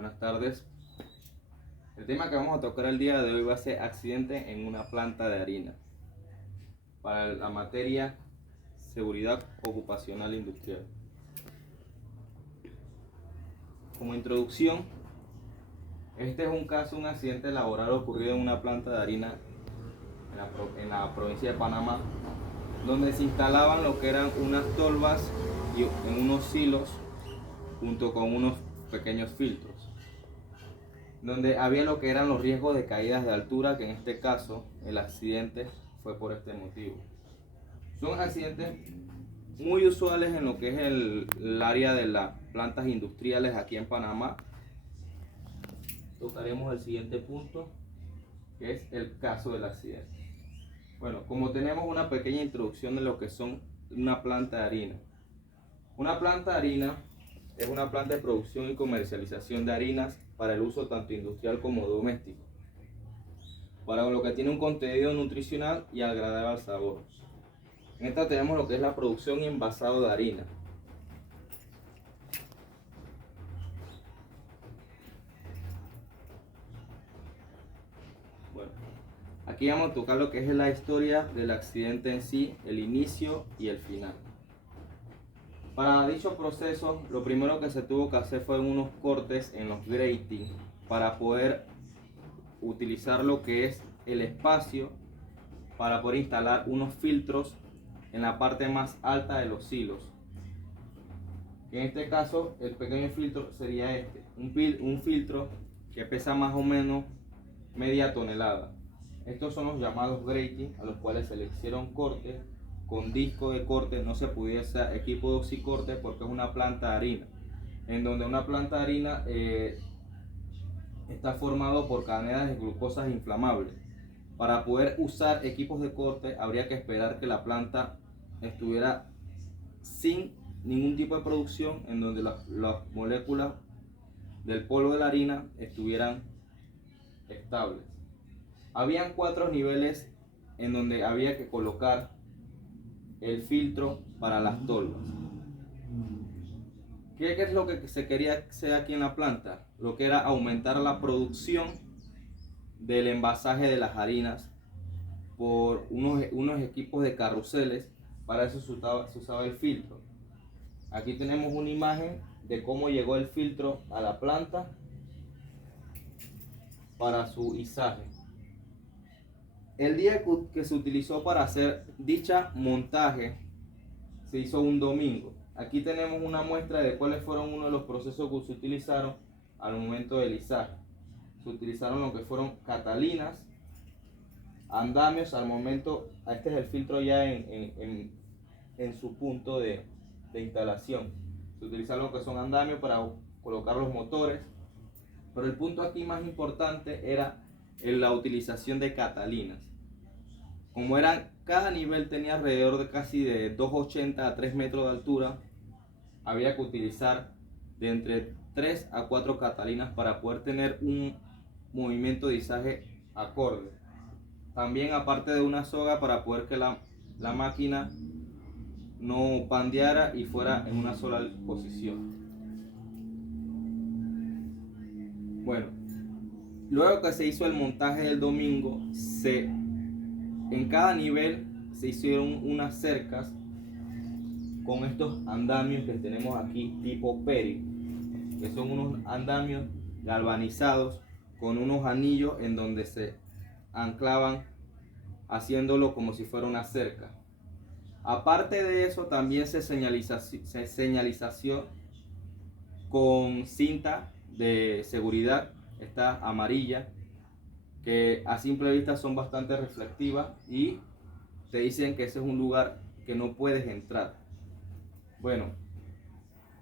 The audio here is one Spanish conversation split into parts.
Buenas tardes. El tema que vamos a tocar el día de hoy va a ser accidente en una planta de harina. Para la materia seguridad ocupacional industrial. Como introducción, este es un accidente laboral ocurrido en una planta de harina en la provincia de Panamá, donde se instalaban lo que eran unas tolvas y en unos silos junto con unos pequeños filtros, donde había lo que eran los riesgos de caídas de altura, que en este caso el accidente fue por este motivo. Son accidentes muy usuales en lo que es el área de las plantas industriales aquí en Panamá. Tocaremos el siguiente punto, que es el caso del accidente. Bueno, como tenemos una pequeña introducción de lo que son una planta de harina. Una planta de harina es una planta de producción y comercialización de harinas para el uso tanto industrial como doméstico, para lo que tiene un contenido nutricional y agradable al sabor. En esta tenemos lo que es la producción y envasado de harina. Bueno, aquí vamos a tocar lo que es la historia del accidente en sí, el inicio y el final. Para dicho proceso, lo primero que se tuvo que hacer fue unos cortes en los grating para poder utilizar lo que es el espacio para poder instalar unos filtros en la parte más alta de los silos. En este caso, el pequeño filtro sería un filtro que pesa más o menos media tonelada. Estos son los llamados grating, a los cuales se le hicieron cortes con disco de corte. No se pudiese equipo de oxicorte porque es una planta de harina, en donde una planta de harina está formado por cadenas de glucosas inflamables. Para poder usar equipos de corte habría que esperar que la planta estuviera sin ningún tipo de producción, en donde las moléculas del polvo de la harina estuvieran estables. Habían 4 niveles en donde había que colocar el filtro para las tolvas. ¿Qué es lo que se quería hacer aquí en la planta? Lo que era aumentar la producción del envasaje de las harinas por unos equipos de carruseles. Para eso se usaba el filtro. Aquí tenemos una imagen de cómo llegó el filtro a la planta para su izaje. El día que se utilizó para hacer dicha montaje se hizo un domingo. Aquí tenemos una muestra de cuáles fueron uno de los procesos que se utilizaron al momento del izaje. Se utilizaron lo que fueron catalinas, andamios al momento. Este es el filtro ya en su punto de instalación. Se utilizaron lo que son andamios para colocar los motores, pero el punto aquí más importante era la utilización de catalinas. Como cada nivel tenía alrededor de casi de 2,80 a 3 metros de altura, había que utilizar de entre 3 a 4 catalinas para poder tener un movimiento de izaje acorde. También, aparte de una soga, para poder que la máquina no pandeara y fuera en una sola posición. Bueno, luego que se hizo el montaje del domingo, en cada nivel se hicieron unas cercas con estos andamios que tenemos aquí tipo Peri, que son unos andamios galvanizados con unos anillos en donde se anclaban, haciéndolo como si fuera una cerca. Aparte de eso, también se señalización con cinta de seguridad, esta amarilla, que a simple vista son bastante reflectivas y te dicen que ese es un lugar que no puedes entrar. Bueno,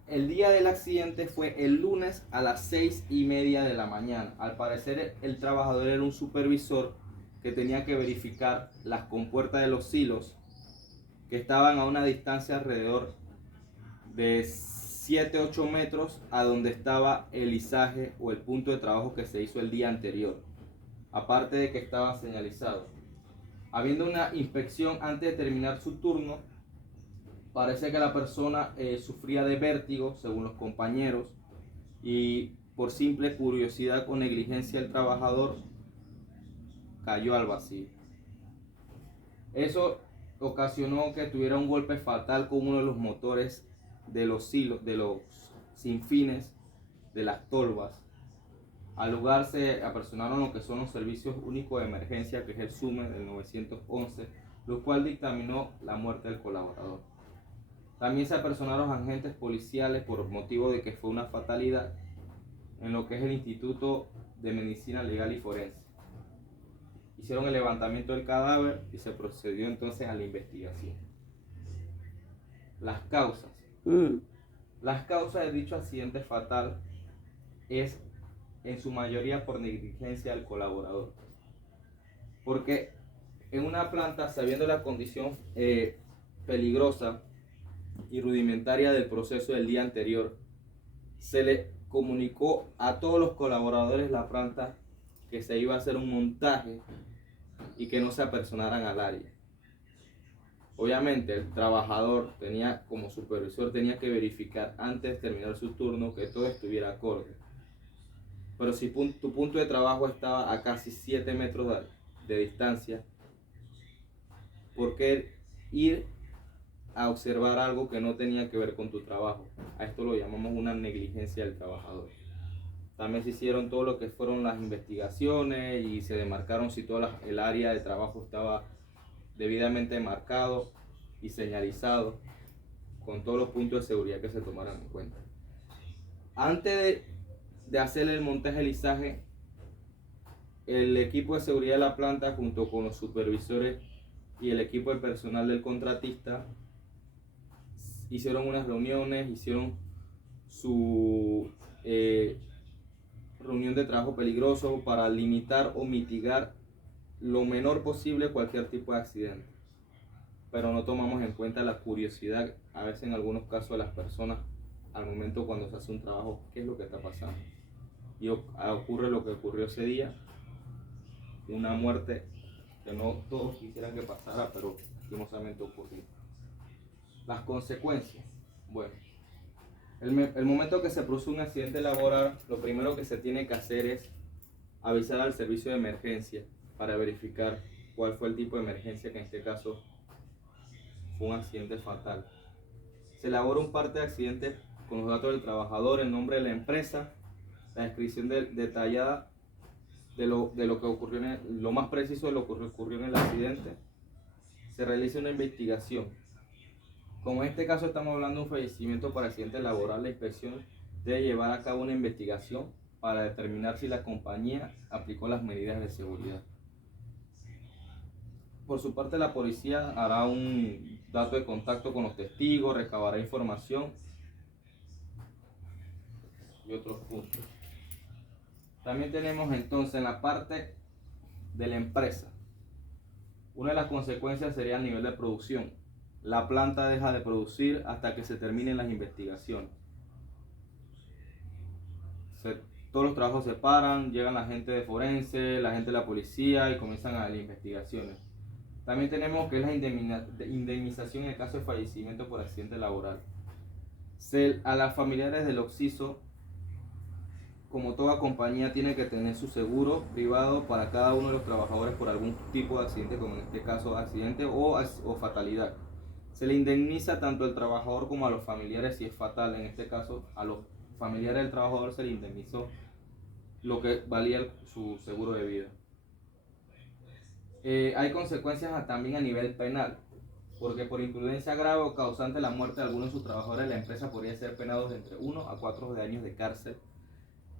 el día del accidente fue el lunes a las 6:30 de la mañana. Al parecer el trabajador era un supervisor que tenía que verificar las compuertas de los silos, que estaban a una distancia alrededor de 7-8 metros a donde estaba el izaje o el punto de trabajo que se hizo el día anterior. Aparte de que estaba señalizado. Habiendo una inspección antes de terminar su turno, parece que la persona sufría de vértigo, según los compañeros, y por simple curiosidad o negligencia del trabajador, cayó al vacío. Eso ocasionó que tuviera un golpe fatal con uno de los motores de los silos, de los sinfines, de las tolvas. Al lugar se apersonaron lo que son los servicios únicos de emergencia, que es el SUME del 911, lo cual dictaminó la muerte del colaborador. También se apersonaron agentes policiales por motivo de que fue una fatalidad en lo que es el Instituto de Medicina Legal y Forense. Hicieron el levantamiento del cadáver y se procedió entonces a la investigación. Las causas. Las causas de dicho accidente fatal es en su mayoría por negligencia del colaborador. Porque en una planta, sabiendo la condición peligrosa y rudimentaria del proceso del día anterior, se le comunicó a todos los colaboradores de la planta que se iba a hacer un montaje y que no se apersonaran al área. Obviamente el trabajador tenía, como supervisor, tenía que verificar antes de terminar su turno que todo estuviera acorde. Pero si tu punto de trabajo estaba a casi 7 metros de distancia, ¿por qué ir a observar algo que no tenía que ver con tu trabajo? A esto lo llamamos una negligencia del trabajador. También se hicieron todo lo que fueron las investigaciones y se demarcaron si toda el área de trabajo estaba debidamente marcado y señalizado con todos los puntos de seguridad que se tomaran en cuenta. Antes de hacer el montaje del izaje, el equipo de seguridad de la planta junto con los supervisores y el equipo de personal del contratista hicieron unas reuniones, hicieron su reunión de trabajo peligroso para limitar o mitigar lo menor posible cualquier tipo de accidente. Pero no tomamos en cuenta la curiosidad, a veces en algunos casos de las personas, al momento cuando se hace un trabajo, qué es lo que está pasando. Y ocurre lo que ocurrió ese día, una muerte que no todos quisieran que pasara, pero lastimosamente ocurrió. Las consecuencias. Bueno, el momento que se produce un accidente laboral, lo primero que se tiene que hacer es avisar al servicio de emergencia para verificar cuál fue el tipo de emergencia, que en este caso fue un accidente fatal. Se elabora un parte de accidente con los datos del trabajador, el nombre de la empresa, la descripción detallada de lo que ocurrió, lo más preciso de lo que ocurrió en el accidente. Se realiza una investigación. Como en este caso estamos hablando de un fallecimiento por accidente laboral, la inspección debe llevar a cabo una investigación para determinar si la compañía aplicó las medidas de seguridad. Por su parte, la policía hará un dato de contacto con los testigos, recabará información y otros puntos. También tenemos entonces en la parte de la empresa. Una de las consecuencias sería el nivel de producción. La planta deja de producir hasta que se terminen las investigaciones. Todos los trabajos se paran, llegan la gente de forense, la gente de la policía y comienzan a las investigaciones. También tenemos que es la indemnización en el caso de fallecimiento por accidente laboral. A las familiares del occiso, como toda compañía, tiene que tener su seguro privado para cada uno de los trabajadores por algún tipo de accidente, como en este caso accidente o fatalidad. Se le indemniza tanto al trabajador como a los familiares si es fatal. En este caso, a los familiares del trabajador se le indemnizó lo que valía su seguro de vida. Hay consecuencias también a nivel penal, porque por imprudencia grave o causante de la muerte de alguno de sus trabajadores, la empresa podría ser penado de entre 1 a 4 años de cárcel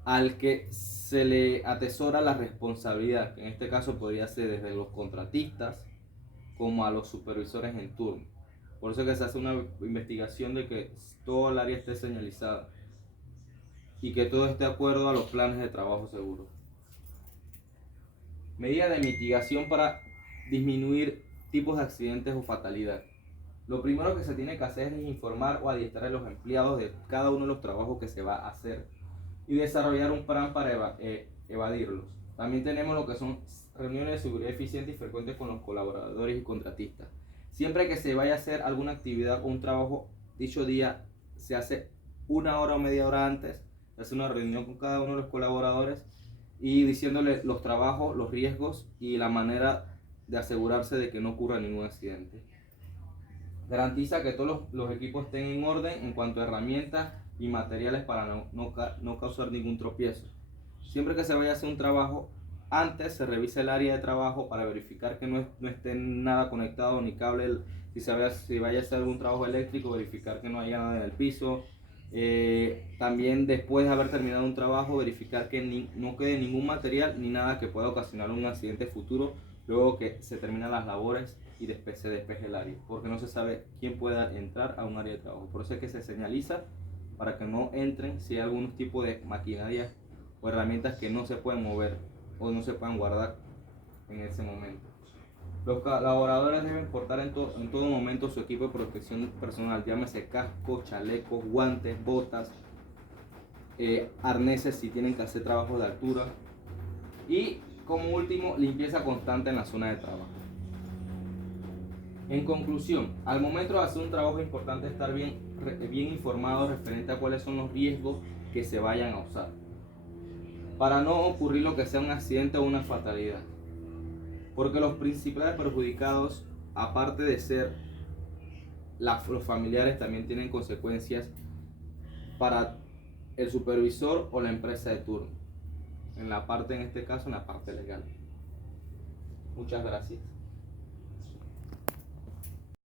al que se le atesora la responsabilidad, que en este caso podría ser desde los contratistas como a los supervisores en turno. Por eso es que se hace una investigación de que todo el área esté señalizada y que todo esté de acuerdo a los planes de trabajo seguro. Medidas de mitigación para disminuir tipos de accidentes o fatalidad. Lo primero que se tiene que hacer es informar o adiestrar a los empleados de cada uno de los trabajos que se va a hacer y desarrollar un plan para evadirlos. También tenemos lo que son reuniones de seguridad eficientes y frecuentes con los colaboradores y contratistas. Siempre que se vaya a hacer alguna actividad o un trabajo, dicho día se hace 1 hora o media hora antes se hace una reunión con cada uno de los colaboradores y diciéndole los trabajos, los riesgos y la manera de asegurarse de que no ocurra ningún accidente. Garantiza que todos los equipos estén en orden en cuanto a herramientas y materiales para no causar ningún tropiezo. Siempre que se vaya a hacer un trabajo, antes se revisa el área de trabajo para verificar que no esté nada conectado ni cable. Si vaya a hacer algún trabajo eléctrico, verificar que no haya nada en el piso. También después de haber terminado un trabajo, verificar que no quede ningún material ni nada que pueda ocasionar un accidente futuro luego que se terminan las labores y se despeje el área, porque no se sabe quién pueda entrar a un área de trabajo. Por eso es que se señaliza para que no entren si hay algún tipo de maquinaria o herramientas que no se pueden mover o no se puedan guardar en ese momento. Los colaboradores deben portar en todo momento su equipo de protección personal, llámese casco, chalecos, guantes, botas, arneses si tienen que hacer trabajos de altura y como último, limpieza constante en la zona de trabajo. En conclusión, al momento de hacer un trabajo es importante estar bien informado referente a cuáles son los riesgos que se vayan a usar para no ocurrir lo que sea un accidente o una fatalidad, porque los principales perjudicados, aparte de ser los familiares, también tienen consecuencias para el supervisor o la empresa de turno, en este caso en la parte legal. Muchas gracias.